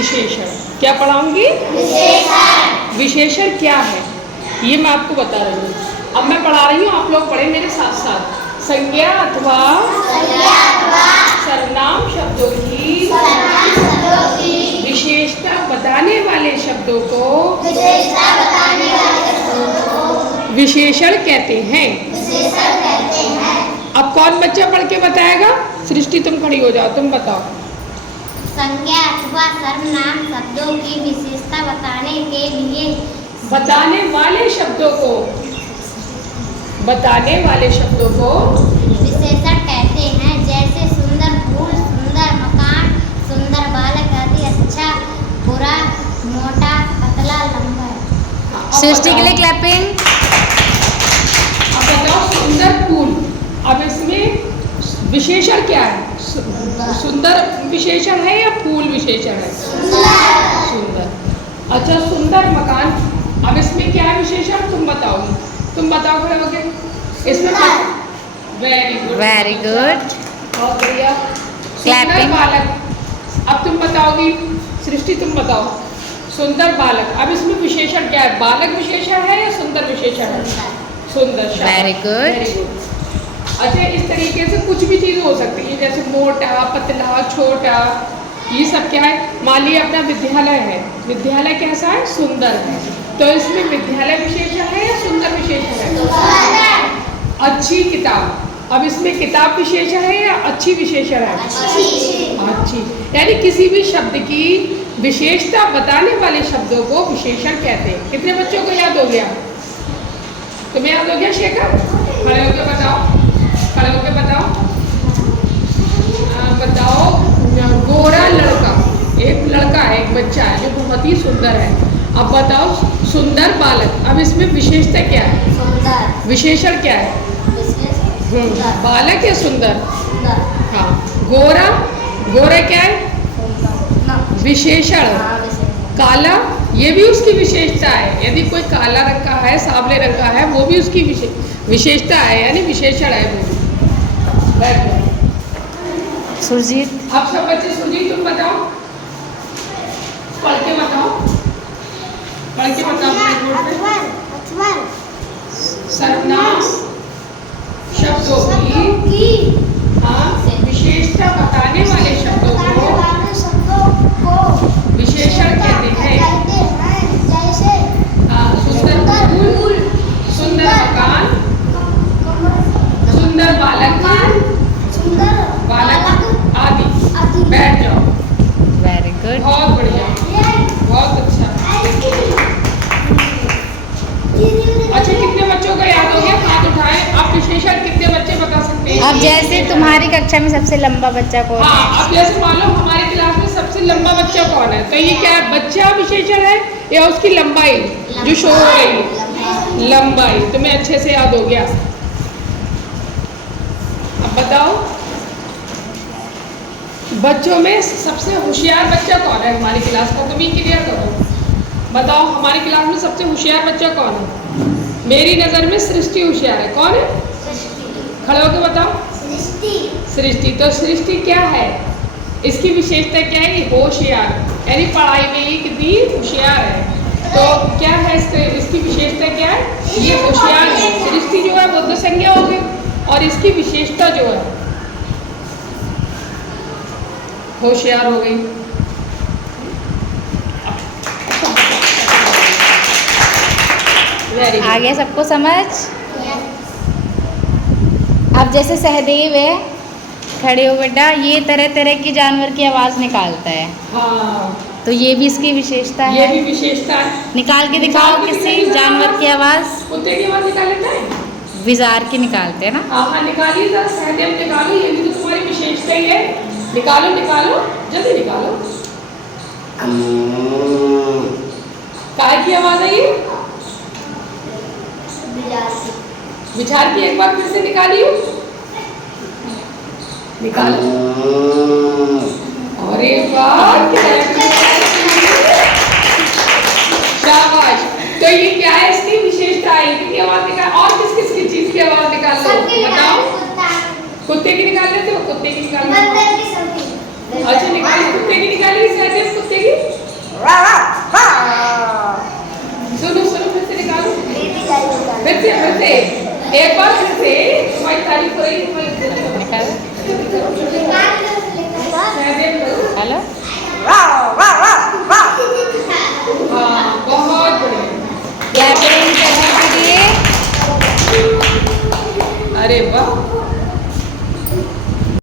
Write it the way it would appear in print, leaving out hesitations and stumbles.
विशेषण। क्या पढ़ाऊंगी? विशेषण क्या है ये मैं आपको बता रही हूँ। अब मैं पढ़ा रही हूँ, आप लोग पढ़े मेरे साथ साथ। संज्ञा अथवा सर्वनाम शब्दों की विशेषता बताने वाले शब्दों को विशेषण कहते हैं। अब कौन बच्चा पढ़ के बताएगा? सृष्टि तुम खड़ी हो जाओ, तुम बताओ। संज्ञा अथवा सर्वनाम शब्दों की विशेषता बताने के लिए बताने वाले शब्दों को विशेषण कहते हैं। जैसे सुंदर फूल, सुंदर मकान, सुंदर बालक आदि। अच्छा, बुरा, मोटा, पतला, लंबा। सृष्टि के लिए क्लैपिंग। अब बताओ सुंदर फूल। अब इसमें विशेषण क्या है? सुंदर विशेषण है या फूल विशेषण है? सुंदर। अच्छा, सुंदर मकान। अब इसमें क्या है विशेषण? तुम बताओगी। तुम बताओ खड़े होके। इसमें वेरी गुड, वेरी गुड, बहुत बढ़िया। सुंदर Clapping. बालक। अब तुम बताओगी। सृष्टि तुम बताओ। सुंदर बालक। अब इसमें विशेषण क्या है? बालक विशेषण है या सुंदर विशेषण है? सुंदर। Very good. Very good. अच्छा, इस तरीके से कुछ भी चीज़ हो सकती है, जैसे मोटा, पतला, छोटा, ये सब क्या है? मान लीजिए अपना विद्यालय है, विद्यालय कैसा है? सुंदर है। तो इसमें विद्यालय विशेषण है या सुंदर विशेषण है? अच्छी किताब। अब इसमें किताब विशेषण है या अच्छी विशेषण है? अच्छी। यानी किसी भी शब्द की विशेषता बताने वाले शब्दों को विशेषण कहते हैं। कितने बच्चों को याद हो गया? तुम्हें याद हो गया शेखर? खड़े होकर बताओ, खड़े होकर बताओ। बताओ, गोरा लड़का, एक लड़का है, एक बच्चा है जो बहुत ही सुंदर है। अब बताओ सुंदर बालक। अब इसमें विशेषता क्या है? सुंदर। विशेषण क्या है? बालक या सुंदर? हाँ। गोरा, गोरा क्या है? विशेषण। काला, ये भी उसकी विशेषता है। यदि कोई काला रंग का है, सांवले रंग का है, वो भी उसकी विशेषता है, यानी विशेषण है वो। सुरजीत। अब सब बच्चे, सुरजीत तुम बताओ, पढ़ के बताओ, पढ़ के बताओ। सर्वनाम शब्दों की विशेषता बताने वाले शब्दों को विशेषण कहते हैं। जैसे सुंदर फूल, सुंदर मकान, सुंदर बालक आदि। बैठ जाओ। Very good. बहुत बढ़िया, बहुत अच्छा। अच्छा, कितने बच्चों को याद हो गया? हाथ उठाएं। आप विशेषण कितने बच्चे बता सकते हैं? अब जैसे तुम्हारी कक्षा में सबसे लंबा बच्चा कौन है? हाँ, अब जैसे मान लो हमारी क्लास में सबसे लंबा बच्चा कौन है, तो ये क्या है? बच्चा विशेषण है या उसकी लंबाई जो शो हो रही है? लंबाई। तुम्हें अच्छे से याद हो गया। अब बताओ बच्चों में सबसे होशियार बच्चा कौन है हमारी क्लास का? तुम ही क्लियर करो। बताओ हमारी क्लास में सबसे होशियार बच्चा कौन है? मेरी नज़र में सृष्टि होशियार है। कौन है? खड़े होकर बताओ। सृष्टि। तो सृष्टि क्या है? इसकी विशेषता क्या है? होशियार, यानी पढ़ाई में ही कितनी होशियार है। तो क्या है इसकी विशेषता क्या है? ये होशियार है। सृष्टि जो है वो तो संज्ञा हो गई, और इसकी विशेषता जो है होशियार हो गई। आ गया सबको समझ? अब जैसे सहदेव है, खड़े हो बेटा, ये तरह तरह की जानवर की आवाज़ निकालता है। हाँ, तो ये भी इसकी विशेषता है। ये भी विशेषता है। निकाल के दिखाओ किसी जानवर की आवाज़। कुत्ते की आवाज़ निकाल लेता है? विजार की निकालते हैं ना। हाँ, निकालिए जरा। सहदेव निकालो, ये भी तो तुम्हारी विशेषता ही है। निकालो, निकालो, जल्दी निकालो। काय की आवाज़ है ये? विचार की। एक बार फिर से निकालिए, निकालो। अरे वाह, शाबाश। तो ये क्या है? इसकी विशेषता है। इनकी आवाज़ निकाल। और किस किस की चीज़ की आवाज़ निकाल लो? बताओ। कुत्ते की निकाल लेते हो? कुत्ते की निकाल लो। अच्छा, निकालिए। कुत्ते की निकालिए। सहदेव कुत्ते की। फिर से एक बार फिर से तुम्हारी तारीफ हो रही है। निकालो सहदेव करो। हेलो हाँ बहुत बढ़िया। क्लैपिंग करने के लिए अरे वाह